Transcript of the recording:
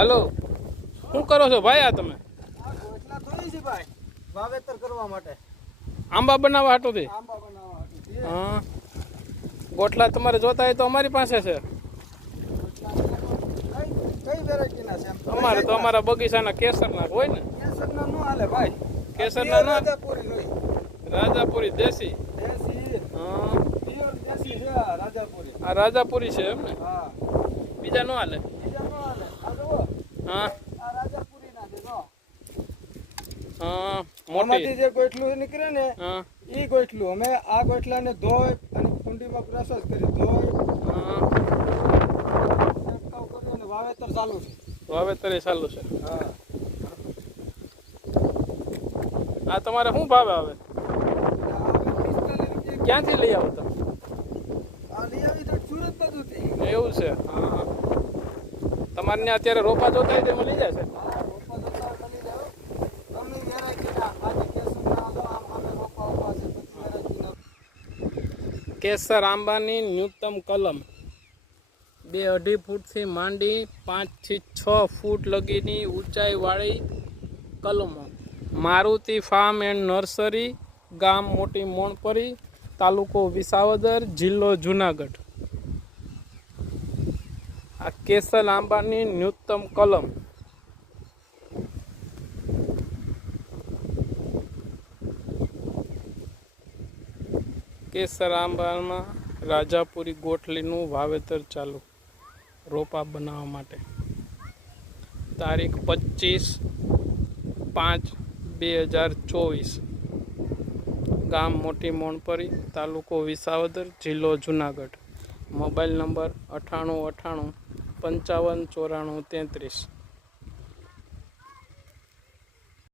હાલો, શું કરો છો ભાઈ? આ તમે ગોટલા થોડી છે ભાઈ, વાવેતર કરવા માટે. આંબા બનાવવા હાટું થી? આંબા બનાવવા હાટુ. હા, ગોટલા તમારે જોતા હોય તો અમારી પાસે છે. કઈ વેરાયટીના છે? અમારે તો અમારા બગીચાના કેસરના હોય ને. કેસરના નો હાલે ભાઈ, કેસરના ના, રાજાપુરી હોય. રાજાપુરી દેશી. દેશી, હા, પ્યોર દેશી છે આ રાજાપુરી. આ રાજાપુરી છે એમ ને? હા, બીજા નો હાલે? બીજા નો હાલે. આ જુઓ, હા આ રાજાપુરી ના છે જો. હા, આમાંથી મોટી. જે ગોટલું નીકળે ને હા ઈ ગોટલું અમે આ ગોટલાને ધોઈ અને કુંડીમાં પ્રોસેસ કરી ધોઈ હા, છંટકાવ કરી અને વાવેતર ચાલુ છે. વાવેતર એ ચાલુ છે. હા, આ તમારે શું ભાવે આવે? ક્યાંથી લઈ આવો તમે? આ લઈ આવી તો સુરત બાજુથી. એવું છે? હા, તમારે ત્યાં અત્યારે રોપા જોતા હોય તો એમાં લઈ જશે. હા, રોપા જતા મળી જાવ. ગમે વેરાયટીના આજે કેસરના આલો આમ અમે રોપા ઉભા છે બધી વેરાયટીના. કેસર આંબાની ન્યૂનતમ કલમ 2-2.5 ફૂટથી માંડી 5 થી 6 ફૂટ લગીની ઊંચાઈવાળી કલમો. મારુતિ ફાર્મ એન્ડ નર્સરી, ગામ મોટી મોણપરી, તાલુકો વિસાવદર, જિલ્લો જુનાગઢ. આ કેસર આંબાની ન્યૂનતમ કલમ. કેસર આંબામાં રાજાપુરી ગોઠલીનું વાવેતર ચાલુ, રોપા બનાવવા માટે. તારીખ 25/5/2024. ગામ મોટી મોણપરી, તાલુકો વિસાવદર, જિલ્લો જુનાગઢ. Mobile number 9898 55 94 33.